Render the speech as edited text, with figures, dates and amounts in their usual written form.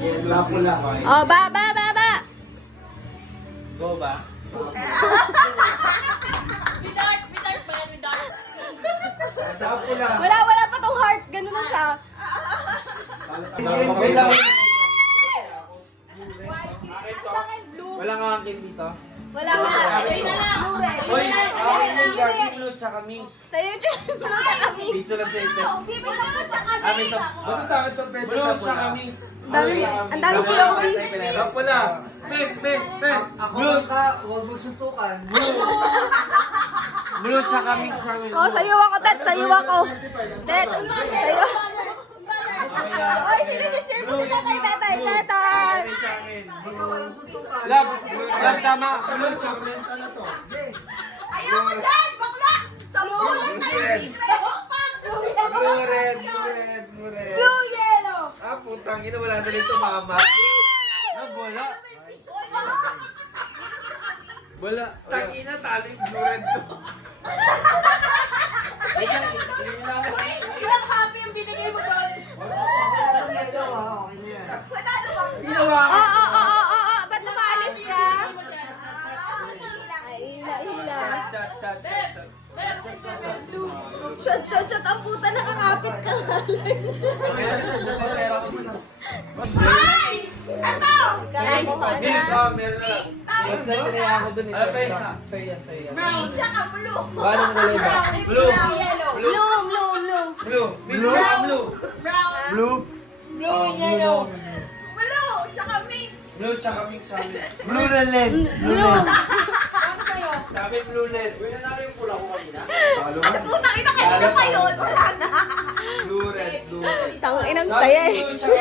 Sample lang. Oh, ba. Go ba? Sample lang. Wala pa tong heart. Ganun na siya. Wait lang. Wala nga akin dito. Wala. Hoy, akin yung gagawin mo sa kami. Sa'yo, Jun. Piso lang sa ito. Amin sa... Basta sa akin itong pwede Bulot sa kami. Ang dami flowing. Sample lang. Pek. Ako Bulot. ka, huwag mong suntukan. Bulot sa kami sa amin. Oh, sa'yo ako, Tet. Sa'yo ako. Tet, sa'yo. Oy, sino yung share mo? Tatay. Sa akin. Basta walang suntukan. Lab, tama. Bulot sa kami. Ano to? Ayoko dyan! Bakla! Sa bulan tayo! Blue, red. Blue, yellow! Ah, putang ina, wala na dito, mama. Wala. Wala. Tangina, taling blue red to. Ilang happy ang binigay mo doon? Medyo, okay na yan. Panalo bang? Ginawa ko. Oo. Ba't napaalis ka? Ay, hila. Chat. Shot. Ang puta, nakakapit ka nga lang. Ito! Meron na. Mas na ako dun. Ay, pesa. Sa'yo yan. Brown! Tsaka blue! Anong kulay ba? Blue. Yellow! Blue. Blue. Brown! Blue. Blue, yellow! Blue! Tsaka mint! Blue tsaka mix sabi. Blue na LED. Blue. Ano sa'yo? Sabi blue LED. Uy, nanalo yung pula ko kanina. Putang ina, kanina pa yun! Wala na! Blue red. Tang inang Sabi saya eh. blue tsaka